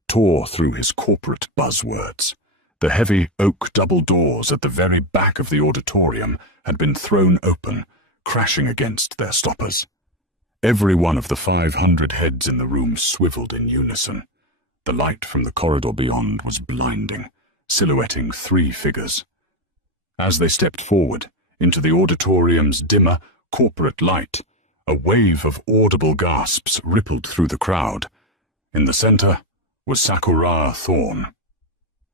tore through his corporate buzzwords. The heavy oak double doors at the very back of the auditorium had been thrown open, crashing against their stoppers. Every one of the 500 heads in the room swiveled in unison. The light from the corridor beyond was blinding, silhouetting 3 figures. As they stepped forward into the auditorium's dimmer, corporate light, a wave of audible gasps rippled through the crowd. In the center was Sakura Thorn.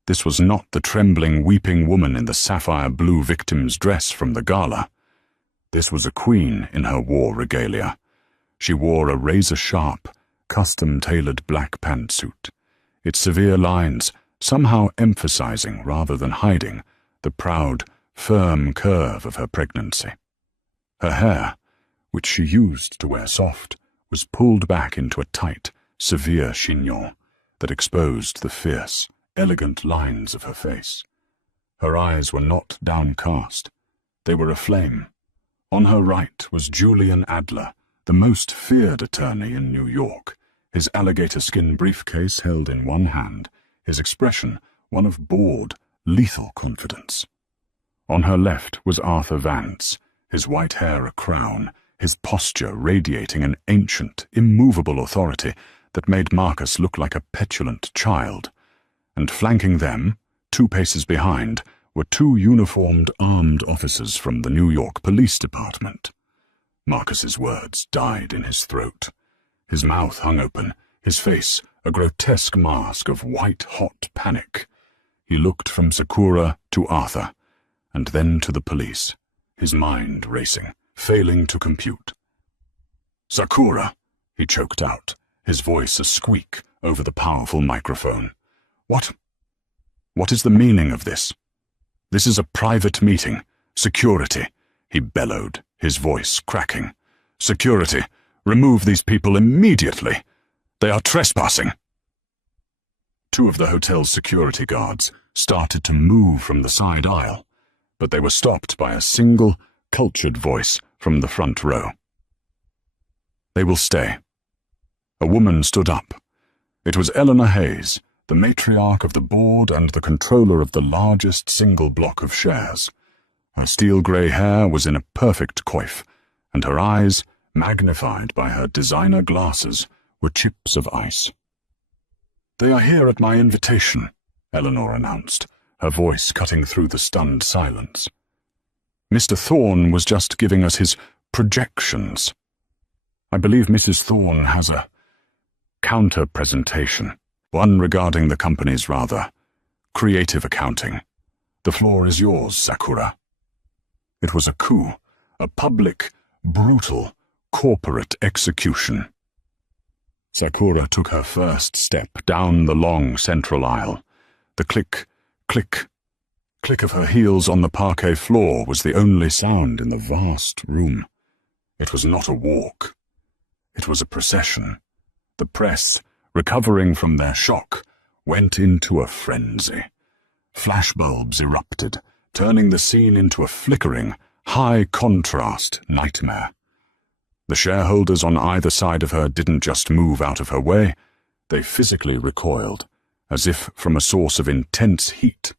This was not the trembling, weeping woman in the sapphire-blue victim's dress from the gala. This was a queen in her war regalia. She wore a razor-sharp, custom-tailored black pantsuit, its severe lines somehow emphasizing rather than hiding the proud, firm curve of her pregnancy. Her hair, which she used to wear soft, was pulled back into a tight, severe chignon that exposed the fierce, elegant lines of her face. Her eyes were not downcast. They were aflame. On her right was Julian Adler, the most feared attorney in New York, his alligator-skin briefcase held in one hand, his expression one of bored, lethal confidence. On her left was Arthur Vance, his white hair a crown, his posture radiating an ancient, immovable authority that made Marcus look like a petulant child. And flanking them, 2 paces behind, were 2 uniformed armed officers from the New York Police Department. Marcus's words died in his throat. His mouth hung open, his face a grotesque mask of white-hot panic. He looked from Sakura to Arthur, and then to the police, his mind racing, failing to compute. "Sakura," he choked out, his voice a squeak over the powerful microphone. What is the meaning of this? This is a private meeting. Security," he bellowed, his voice cracking. "Security, remove these people immediately. They are trespassing." 2 of the hotel's security guards started to move from the side aisle, but they were stopped by a single, cultured voice from the front row. "They will stay." A woman stood up. It was Eleanor Hayes, the matriarch of the board and the controller of the largest single block of shares. Her steel-grey hair was in a perfect coif, and her eyes, magnified by her designer glasses, were chips of ice. "They are here at my invitation," Eleanor announced, her voice cutting through the stunned silence. "Mr. Thorn was just giving us his projections. I believe Mrs. Thorn has a counter-presentation, one regarding the company's rather creative accounting. The floor is yours, Sakura." It was a coup, a public, brutal, corporate execution. Sakura took her first step down the long central aisle. The click, click, click of her heels on the parquet floor was the only sound in the vast room. It was not a walk. It was a procession. The press, recovering from their shock, went into a frenzy. Flashbulbs erupted, turning the scene into a flickering, high-contrast nightmare. The shareholders on either side of her didn't just move out of her way, they physically recoiled, as if from a source of intense heat.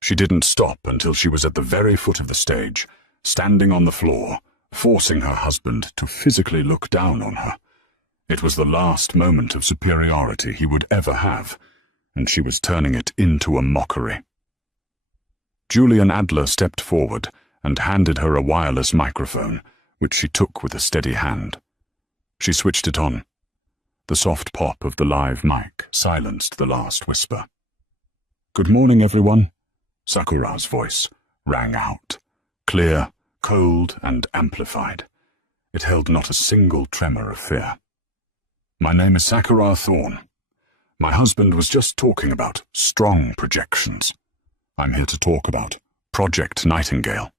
She didn't stop until she was at the very foot of the stage, standing on the floor, forcing her husband to physically look down on her. It was the last moment of superiority he would ever have, and she was turning it into a mockery. Julian Adler stepped forward and handed her a wireless microphone, which she took with a steady hand. She switched it on. The soft pop of the live mic silenced the last whisper. "Good morning, everyone," Sakura's voice rang out, clear, cold, and amplified. It held not a single tremor of fear. "My name is Sakura Thorne. My husband was just talking about strong projections. I'm here to talk about Project Nightingale."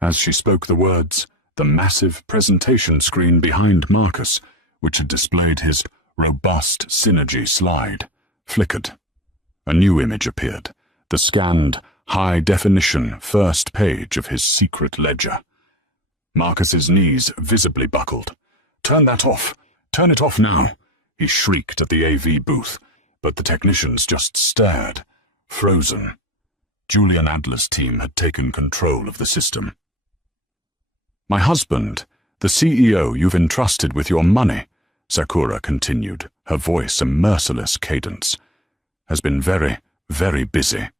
As she spoke the words, the massive presentation screen behind Marcus, which had displayed his robust Synergy slide, flickered. A new image appeared, the scanned, high-definition first page of his secret ledger. Marcus's knees visibly buckled. "Turn that off! Turn it off now!" he shrieked at the AV booth, but the technicians just stared, frozen. Julian Adler's team had taken control of the system. "My husband, the CEO you've entrusted with your money," Sakura continued, her voice a merciless cadence, "has been very, very busy.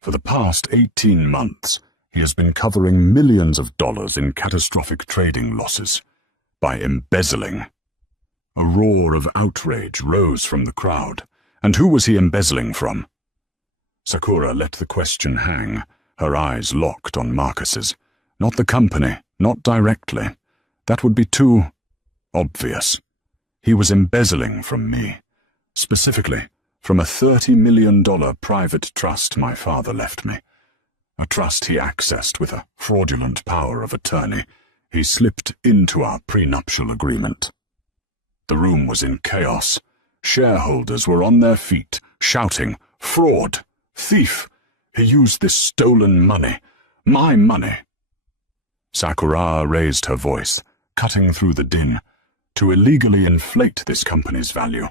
For the past 18 months, he has been covering millions of dollars in catastrophic trading losses by embezzling." A roar of outrage rose from the crowd. And who was he embezzling from? Sakura let the question hang, her eyes locked on Marcus's. Not the company, not directly. That would be too obvious. He was embezzling from me. Specifically, from a $30 million private trust my father left me. A trust he accessed with a fraudulent power of attorney. He slipped into our prenuptial agreement. The room was in chaos. Shareholders were on their feet, shouting, "Fraud! Thief! He used this stolen money. My money!" Sakura raised her voice, cutting through the din, "To illegally inflate this company's value.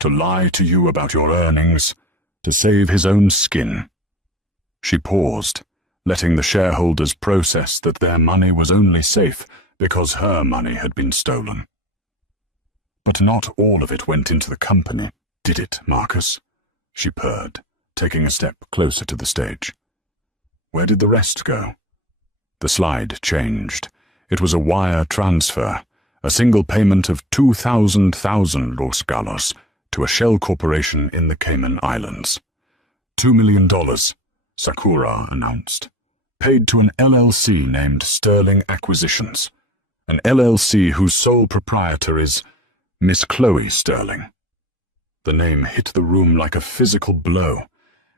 To lie to you about your earnings. To save his own skin." She paused, letting the shareholders process that their money was only safe because her money had been stolen. "But not all of it went into the company, did it, Marcus?" she purred, taking a step closer to the stage. "Where did the rest go?" The slide changed. It was a wire transfer, a single payment of 2,000 Los Galos to a shell corporation in the Cayman Islands. $2 million, Sakura announced. Paid to an LLC named Sterling Acquisitions. An LLC whose sole proprietor is Miss Chloe Sterling. The name hit the room like a physical blow.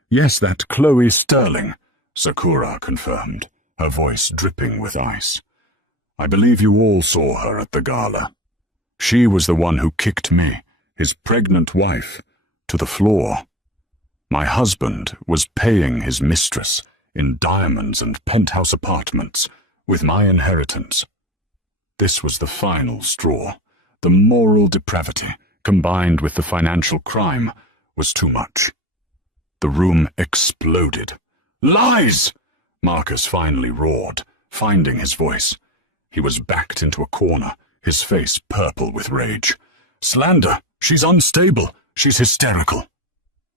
"Yes, that Chloe Sterling," Sakura confirmed, her voice dripping with ice. "I believe you all saw her at the gala. She was the one who kicked me, his pregnant wife, to the floor. My husband was paying his mistress in diamonds and penthouse apartments with my inheritance. This was the final straw. The moral depravity, combined with the financial crime, was too much." The room exploded. "Lies!" Marcus finally roared, finding his voice. He was backed into a corner, his face purple with rage. "Slander! She's unstable! She's hysterical!"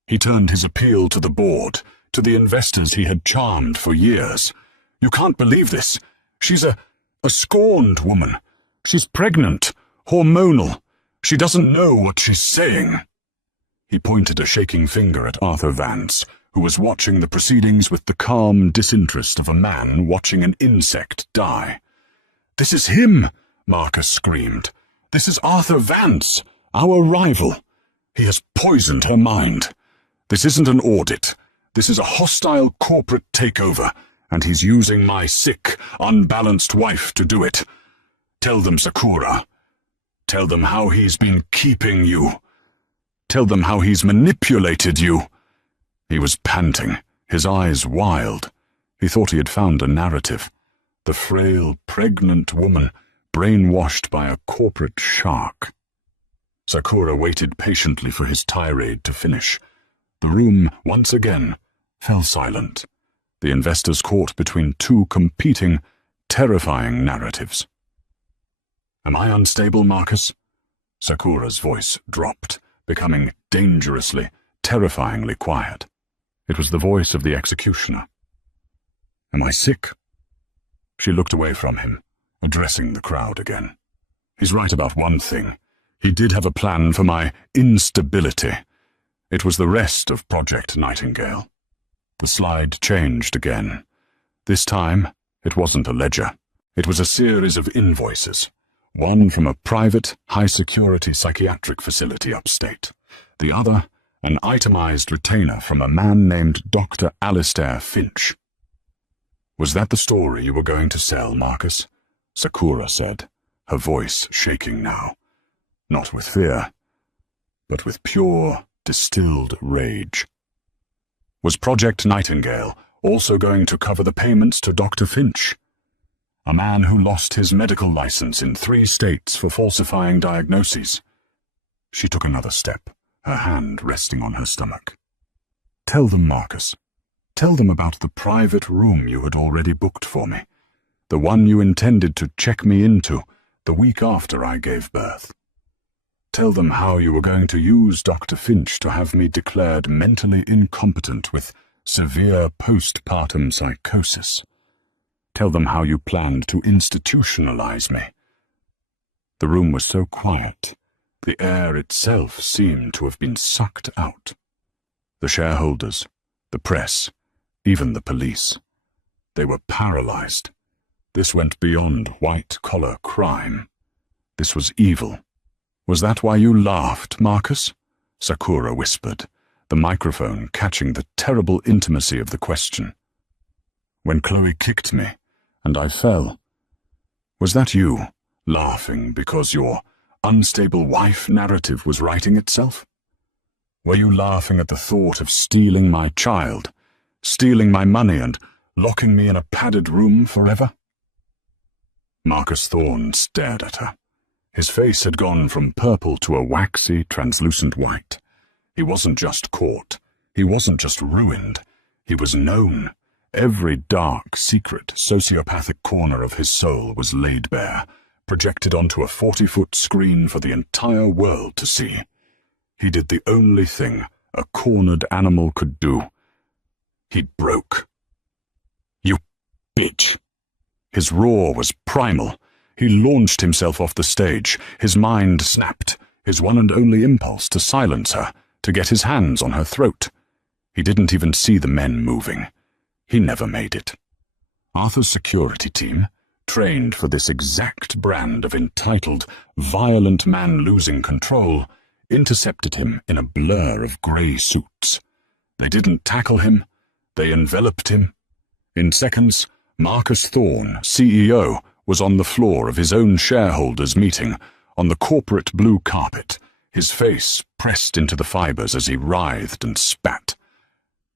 He turned his appeal to the board, to the investors he had charmed for years. "You can't believe this. She's a scorned woman. She's pregnant, hormonal. She doesn't know what she's saying." He pointed a shaking finger at Arthur Vance, who was watching the proceedings with the calm disinterest of a man watching an insect die. "This is him!" Marcus screamed. "This is Arthur Vance, our rival. He has poisoned her mind. This isn't an audit. This is a hostile corporate takeover, and he's using my sick, unbalanced wife to do it. Tell them, Sakura. Tell them how he's been keeping you. Tell them how he's manipulated you." He was panting, his eyes wild. He thought he had found a narrative. The frail, pregnant woman, brainwashed by a corporate shark. Sakura waited patiently for his tirade to finish. The room, once again, fell silent. The investors caught between two competing, terrifying narratives. "Am I unstable, Marcus?" Sakura's voice dropped, becoming dangerously, terrifyingly quiet. It was the voice of the executioner. "Am I sick?" She looked away from him, addressing the crowd again. "He's right about one thing. He did have a plan for my instability. It was the rest of Project Nightingale." The slide changed again. This time, it wasn't a ledger. It was a series of invoices. One from a private, high-security psychiatric facility upstate. The other, an itemized retainer from a man named Dr. Alistair Finch. "Was that the story you were going to sell, Marcus?" Sakura said, her voice shaking now. Not with fear, but with pure, distilled rage. Was Project Nightingale also going to cover the payments to Dr. Finch? A man who lost his medical license in 3 states for falsifying diagnoses. She took another step, her hand resting on her stomach. "Tell them, Marcus. Tell them about the private room you had already booked for me. The one you intended to check me into the week after I gave birth. Tell them how you were going to use Dr. Finch to have me declared mentally incompetent with severe postpartum psychosis. Tell them how you planned to institutionalize me." The room was so quiet, the air itself seemed to have been sucked out. The shareholders, the press, even the police. They were paralyzed. This went beyond white-collar crime. This was evil. "Was that why you laughed, Marcus?" Sakura whispered, the microphone catching the terrible intimacy of the question. "When Chloe kicked me, and I fell. Was that you, laughing because your unstable wife narrative was writing itself? Were you laughing at the thought of stealing my child, stealing my money and locking me in a padded room forever?" Marcus Thorne stared at her. His face had gone from purple to a waxy, translucent white. He wasn't just caught. He wasn't just ruined. He was known. Every dark, secret, sociopathic corner of his soul was laid bare, projected onto a 40-foot screen for the entire world to see. He did the only thing a cornered animal could do. He broke. "You bitch!" His roar was primal. He launched himself off the stage. His mind snapped, his one and only impulse to silence her, to get his hands on her throat. He didn't even see the men moving. He never made it. Arthur's security team, trained for this exact brand of entitled, violent man losing control, intercepted him in a blur of grey suits. They didn't tackle him. They enveloped him. In seconds, Marcus Thorne, CEO, was on the floor of his own shareholders' meeting, on the corporate blue carpet, his face pressed into the fibers as he writhed and spat.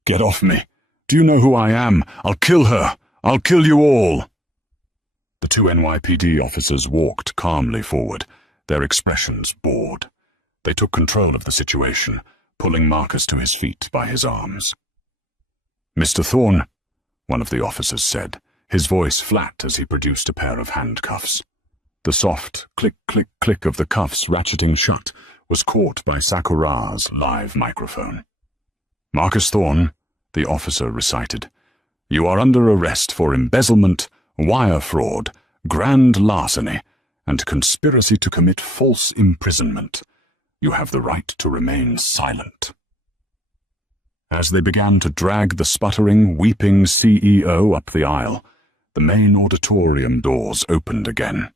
"Get off me! Do you know who I am? I'll kill her! I'll kill you all!" The 2 NYPD officers walked calmly forward, their expressions bored. They took control of the situation, pulling Marcus to his feet by his arms. "Mr. Thorne," one of the officers said, his voice flat as he produced a pair of handcuffs. The soft click-click-click of the cuffs ratcheting shut was caught by Sakura's live microphone. "Marcus Thorne," the officer recited, "you are under arrest for embezzlement, wire fraud, grand larceny, and conspiracy to commit false imprisonment. You have the right to remain silent." As they began to drag the sputtering, weeping CEO up the aisle, the main auditorium doors opened again.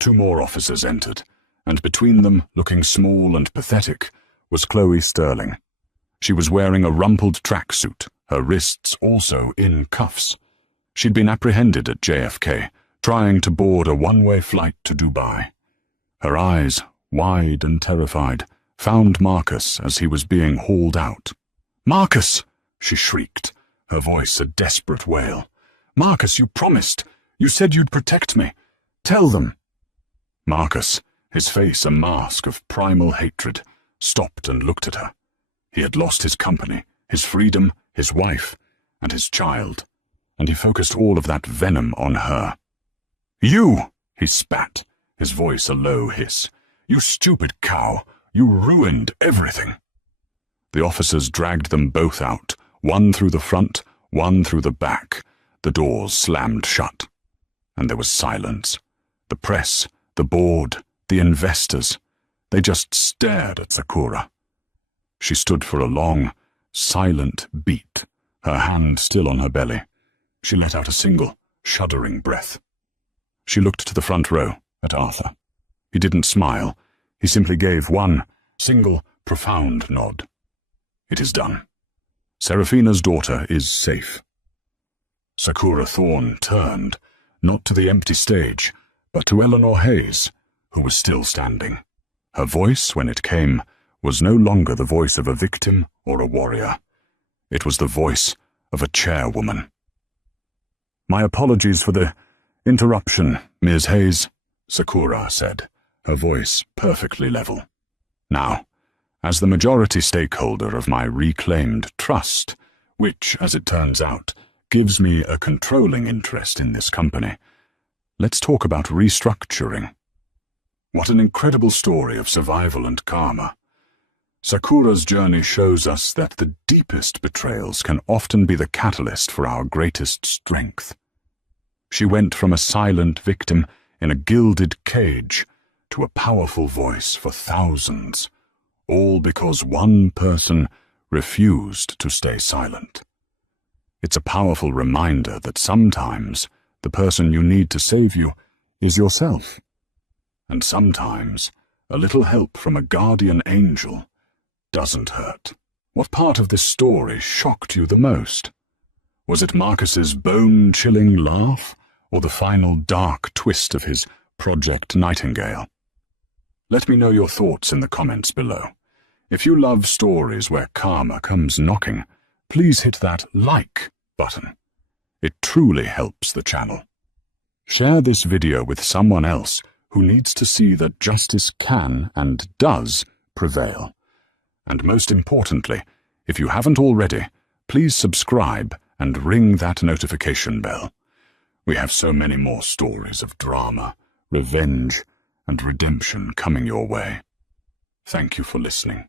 2 more officers entered, and between them, looking small and pathetic, was Chloe Sterling. She was wearing a rumpled tracksuit, her wrists also in cuffs. She'd been apprehended at JFK, trying to board a one-way flight to Dubai. Her eyes, wide and terrified, found Marcus as he was being hauled out. "Marcus!" she shrieked, her voice a desperate wail. "Marcus, you promised. You said you'd protect me. Tell them." Marcus, his face a mask of primal hatred, stopped and looked at her. He had lost his company, his freedom, his wife, and his child, and he focused all of that venom on her. "You!" he spat, his voice a low hiss. "You stupid cow! You ruined everything!" The officers dragged them both out, one through the front, one through the back. The doors slammed shut, and there was silence. The press, the board, the investors, they just stared at Sakura. She stood for a long, silent beat, her hand still on her belly. She let out a single, shuddering breath. She looked to the front row, at Arthur. He didn't smile. He simply gave one single, profound nod. "It is done. Seraphina's daughter is safe." Sakura Thorne turned, not to the empty stage, but to Eleanor Hayes, who was still standing. Her voice, when it came, was no longer the voice of a victim or a warrior. It was the voice of a chairwoman. "My apologies for the interruption, Ms. Hayes," Sakura said, her voice perfectly level. "Now, as the majority stakeholder of my reclaimed trust, which, as it turns out, gives me a controlling interest in this company, let's talk about restructuring." What an incredible story of survival and karma. Sakura's journey shows us that the deepest betrayals can often be the catalyst for our greatest strength. She went from a silent victim in a gilded cage to a powerful voice for thousands, all because one person refused to stay silent. It's a powerful reminder that sometimes the person you need to save you is yourself. And sometimes a little help from a guardian angel doesn't hurt. What part of this story shocked you the most? Was it Marcus's bone-chilling laugh, or the final dark twist of his Project Nightingale? Let me know your thoughts in the comments below. If you love stories where karma comes knocking, please hit that like button. It truly helps the channel. Share this video with someone else who needs to see that justice can and does prevail. And most importantly, if you haven't already, please subscribe and ring that notification bell. We have so many more stories of drama, revenge, and redemption coming your way. Thank you for listening.